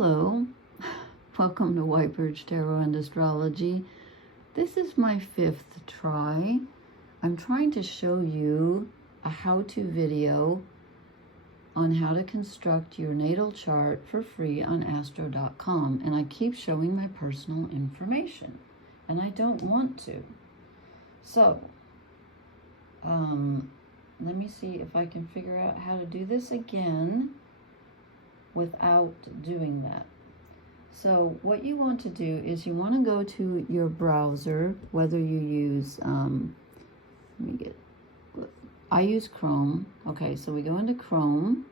Hello, welcome to White Birch Tarot and Astrology. This is my 5th try. I'm trying to show you a how-to video on how to construct your natal chart for free on astro.com, and I keep showing my personal information, and I don't want to. So, let me see if I can figure out how to do this again without doing that. So what you want to do is you want to go to your browser, whether you use, I use Chrome. Okay, so we go into Chrome,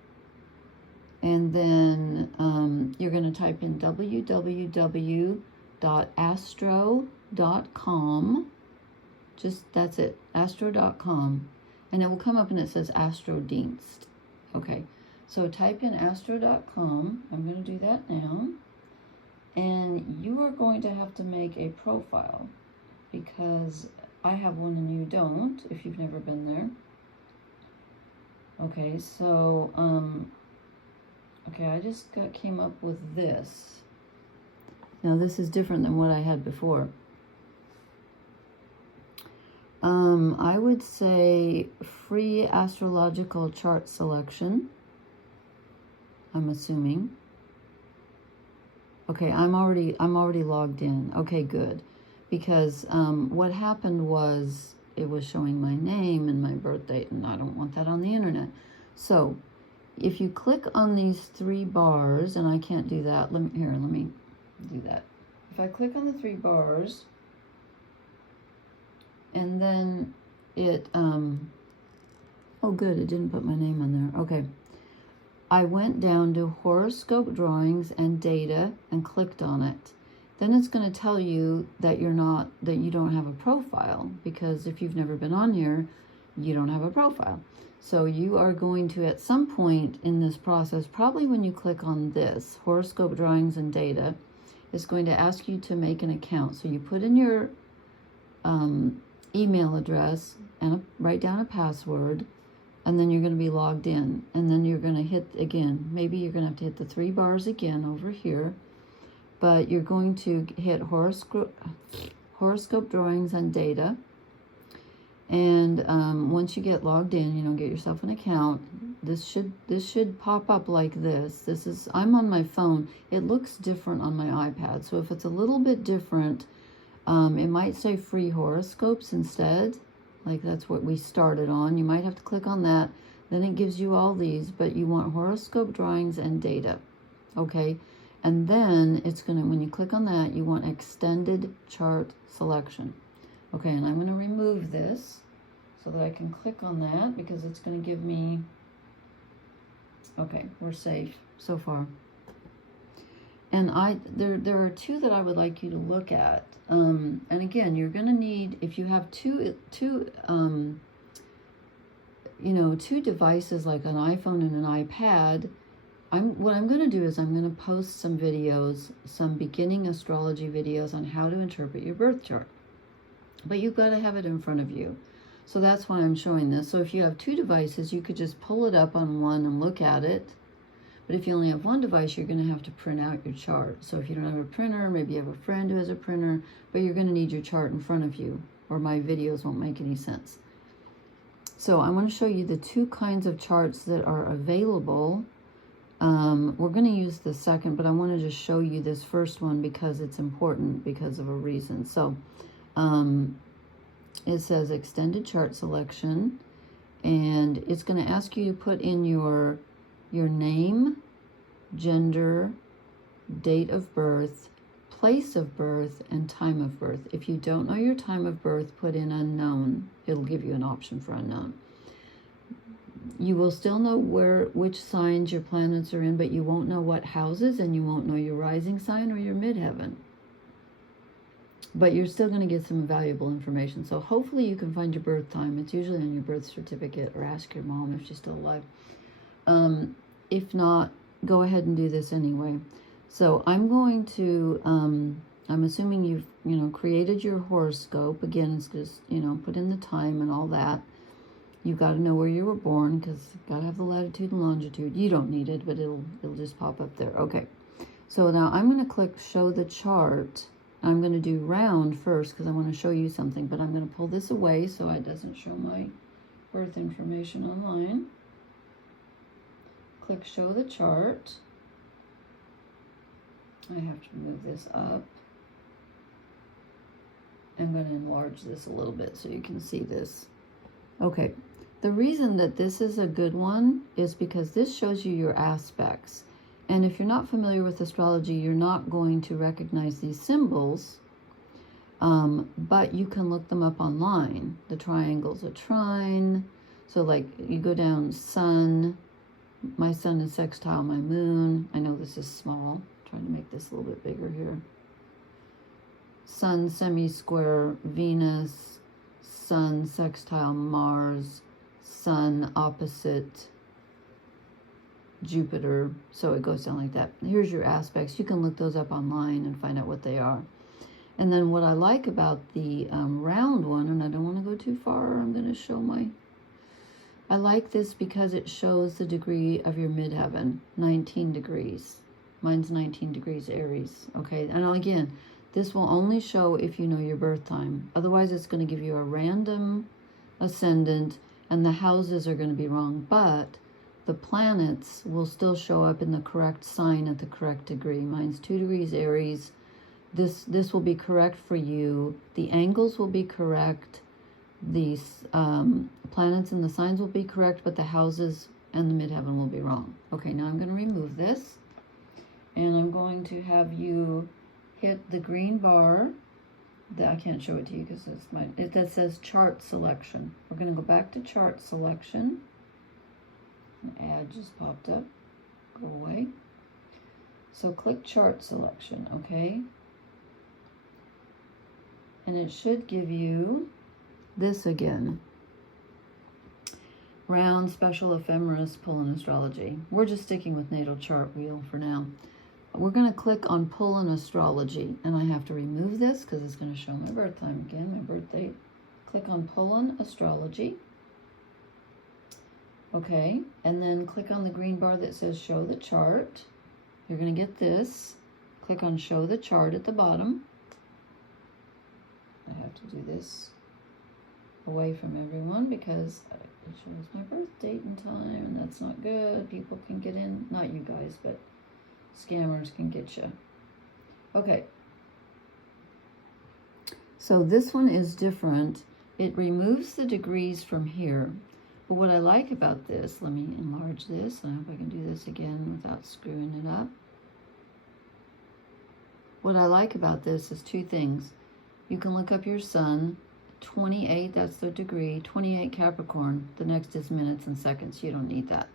and then you're going to type in www.astro.com. Just, that's it, astro.com. And it will come up and it says Astrodienst. Okay. So type in astro.com. I'm going to do that now. And you are going to have to make a profile because I have one and you don't if you've never been there. Okay, so, I just came up with this. Now this is different than what I had before. I would say free astrological chart selection. I'm assuming. Okay, I'm already logged in. Okay, good. Because what happened was it was showing my name and my birth date, and I don't want that on the internet. So if you click on these 3 bars, and I can't do that. Let me do that. If I click on the 3 bars, and then it oh good, it didn't put my name on there. Okay. I went down to horoscope drawings and data and clicked on it. Then it's going to tell you that you don't have a profile, because if you've never been on here, you don't have a profile. So you are going to, at some point in this process, probably when you click on this, horoscope drawings and data, it's going to ask you to make an account. So you put in your email address and write down a password. And then you're going to be logged in, and then you're going to hit again. Maybe you're going to have to hit the 3 bars again over here, but you're going to hit horoscope drawings and data. And once you get logged in, get yourself an account. This should pop up like this. I'm on my phone. It looks different on my iPad. So if it's a little bit different, it might say free horoscopes instead. Like that's what we started on. You might have to click on that. Then it gives you all these, but you want horoscope drawings and data. Okay. And then it's going to, when you click on that, you want extended chart selection. Okay. And I'm going to remove this so that I can click on that, because it's going to give me, okay, we're safe so far. And there are 2 that I would like you to look at. And again, you're going to need, if you have two devices like an iPhone and an iPad, what I'm going to do is I'm going to post some videos, some beginning astrology videos on how to interpret your birth chart. But you've got to have it in front of you. So that's why I'm showing this. So if you have 2 devices, you could just pull it up on one and look at it. But if you only have 1 device, you're going to have to print out your chart. So if you don't have a printer, maybe you have a friend who has a printer, but you're going to need your chart in front of you, or my videos won't make any sense. So I want to show you the 2 kinds of charts that are available. We're going to use the second, but I want to just show you this first one because it's important because of a reason. So it says extended chart selection, and it's going to ask you to put in your name, gender, date of birth, place of birth, and time of birth. If you don't know your time of birth, put in unknown. It'll give you an option for unknown. You will still know which signs your planets are in, but you won't know what houses, and you won't know your rising sign or your midheaven. But you're still going to get some valuable information. So hopefully you can find your birth time. It's usually on your birth certificate, or ask your mom if she's still alive. If not, go ahead and do this anyway. So I'm going to, I'm assuming you've, created your horoscope. Again, it's just, put in the time and all that. You've got to know where you were born, because you've got to have the latitude and longitude. You don't need it, but it'll just pop up there. Okay. So now I'm going to click show the chart. I'm going to do round first because I want to show you something, but I'm going to pull this away so it doesn't show my birth information online. Click show the chart. I have to move this up. I'm going to enlarge this a little bit so you can see this. Okay, the reason that this is a good one is because this shows you your aspects. And if you're not familiar with astrology, you're not going to recognize these symbols, but you can look them up online. The triangle's a trine. So like you go down sun, my sun is sextile my moon. I know this is small. I'm trying to make this a little bit bigger here. Sun semi-square Venus, Sun sextile Mars, Sun opposite Jupiter. So it goes down like that. Here's your aspects. You can look those up online and find out what they are. And then what I like about the round one, and I don't want to go too far, I'm going to show I like this because it shows the degree of your midheaven, 19 degrees. Mine's 19 degrees Aries. Okay, and again, this will only show if you know your birth time. Otherwise, it's going to give you a random ascendant, and the houses are going to be wrong. But the planets will still show up in the correct sign at the correct degree. Mine's 2 degrees Aries. This will be correct for you. The angles will be correct. These planets and the signs will be correct, but the houses and the midheaven will be wrong. Okay, now I'm going to remove this, and I'm going to have you hit the green bar. I can't show it to you because that says chart selection. We're going to go back to chart selection. An ad just popped up. Go away. So click chart selection, okay? And it should give you this again. Round special ephemeris pull in astrology. We're just sticking with natal chart wheel for now. We're going to click on pull in astrology, and I have to remove this because it's going to show my birth time again, my birth date. Click on pull in astrology. Okay, and then click on the green bar that says show the chart. You're going to get this. Click on show the chart at the bottom. I have to do this away from everyone because it shows my birth date and time, and that's not good. People can get in, not you guys, but scammers can get you. Okay. So this one is different. It removes the degrees from here. But what I like about this, let me enlarge this. I hope I can do this again without screwing it up. What I like about this is two things. You can look up your sun, 28, that's the degree, 28 Capricorn. The next is minutes and seconds. You don't need that.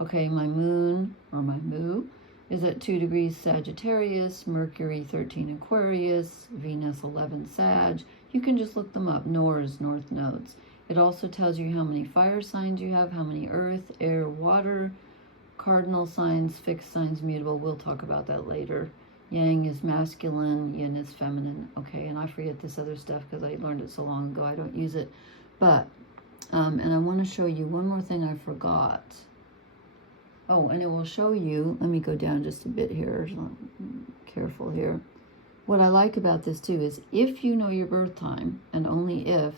Okay, my moon, or my moo, is at 2 degrees Sagittarius, Mercury 13 Aquarius, Venus 11 Sag. You can just look them up. Nor is North Nodes. It also tells you how many fire signs you have, how many earth, air, water, cardinal signs, fixed signs, mutable. We'll talk about that later. Yang is masculine, yin is feminine. Okay, and I forget this other stuff because I learned it so long ago. I don't use it. But, and I want to show you one more thing I forgot. Oh, and it will show you, let me go down just a bit here. Careful here. What I like about this too is if you know your birth time, and only if,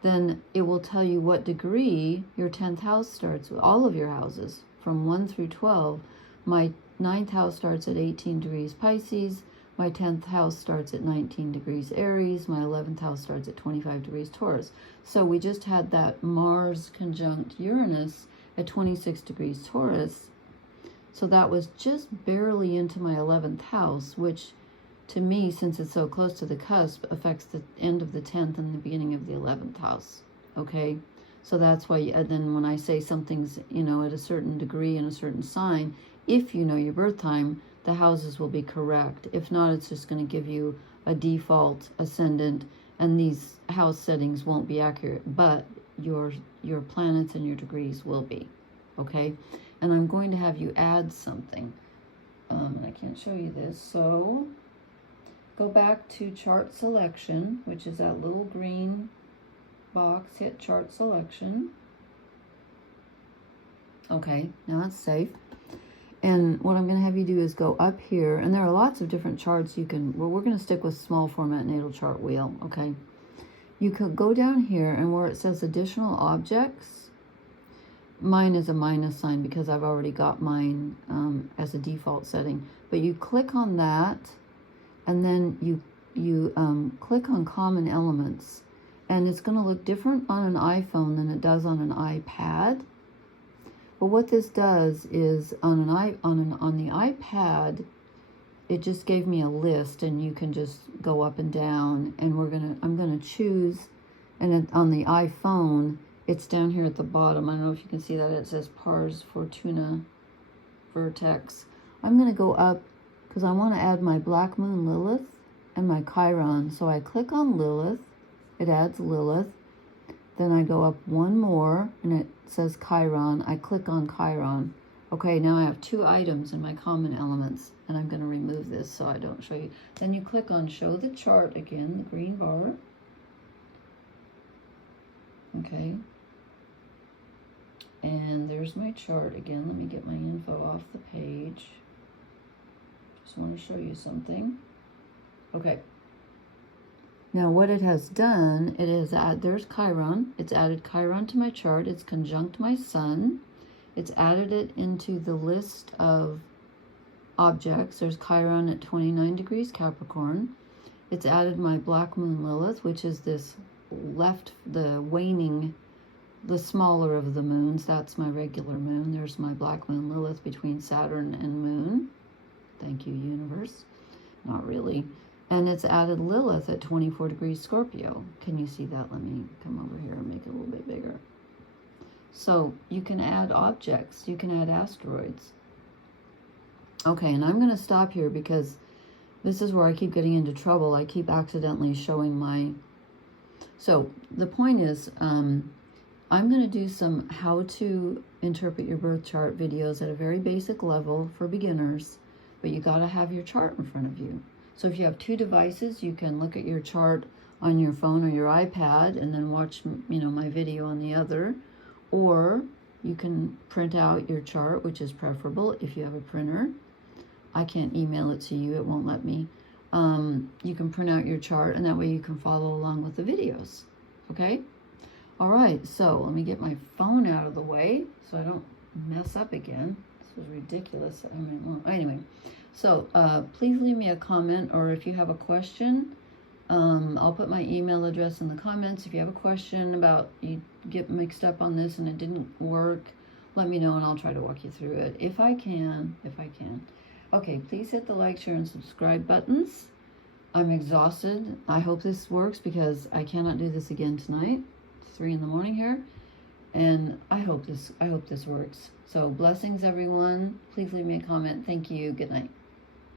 then it will tell you what degree your 10th house starts with, all of your houses, from 1 through 12. My 9th house starts at 18 degrees Pisces. My 10th house starts at 19 degrees Aries. My 11th house starts at 25 degrees Taurus. So we just had that Mars conjunct Uranus at 26 degrees Taurus. So that was just barely into my 11th house, which to me, since it's so close to the cusp, affects the end of the 10th and the beginning of the 11th house. Okay? So that's why, and then when I say something's, you know, at a certain degree in a certain sign, if you know your birth time, the houses will be correct. If not, it's just going to give you a default ascendant, and these house settings won't be accurate, but your planets and your degrees will be. Okay? And I'm going to have you add something. And I can't show you this, so go back to chart selection, which is that little green box. Hit chart selection. Okay, now it's safe. And what I'm going to have you do is go up here, and there are lots of different charts you can, well, we're going to stick with small format natal chart wheel, okay? You could go down here, and where it says additional objects, mine is a minus sign because I've already got mine as a default setting. But you click on that, and then you click on common elements, and it's going to look different on an iPhone than it does on an iPad. But what this does is on the iPad, it just gave me a list, and you can just go up and down, and I'm gonna choose, and on the iPhone, it's down here at the bottom. I don't know if you can see that. It says Pars Fortuna Vertex. I'm gonna go up because I want to add my Black Moon Lilith and my Chiron. So I click on Lilith. It adds Lilith. Then I go up one more, and it says Chiron. I click on Chiron. Okay, now I have 2 items in my common elements, and I'm going to remove this so I don't show you. Then you click on Show the Chart again, the green bar. Okay. And there's my chart again. Let me get my info off the page. Just want to show you something. Okay. Now what it has done, it is there's Chiron. It's added Chiron to my chart. It's conjunct my sun. It's added it into the list of objects. There's Chiron at 29 degrees Capricorn. It's added my Black Moon Lilith, which is this the waning, the smaller of the moons. That's my regular moon. There's my Black Moon Lilith between Saturn and Moon. Thank you, universe. Not really. And it's added Lilith at 24 degrees Scorpio. Can you see that? Let me come over here and make it a little bit bigger. So you can add objects. You can add asteroids. Okay, and I'm going to stop here because this is where I keep getting into trouble. I keep accidentally showing my... So the point is, I'm going to do some how to interpret your birth chart videos at a very basic level for beginners, but you got to have your chart in front of you. So if you have 2 devices, you can look at your chart on your phone or your iPad and then watch, my video on the other. Or you can print out your chart, which is preferable if you have a printer. I can't email it to you. It won't let me. You can print out your chart, and that way you can follow along with the videos. Okay? All right. So let me get my phone out of the way so I don't mess up again. This was ridiculous. Well, anyway. So please leave me a comment, or if you have a question, I'll put my email address in the comments. If you have a question about you get mixed up on this and it didn't work, let me know and I'll try to walk you through it if I can. Okay, please hit the like, share, and subscribe buttons. I'm exhausted. I hope this works because I cannot do this again tonight. It's 3 in the morning here, and I hope this works. So blessings, everyone. Please leave me a comment. Thank you. Good night.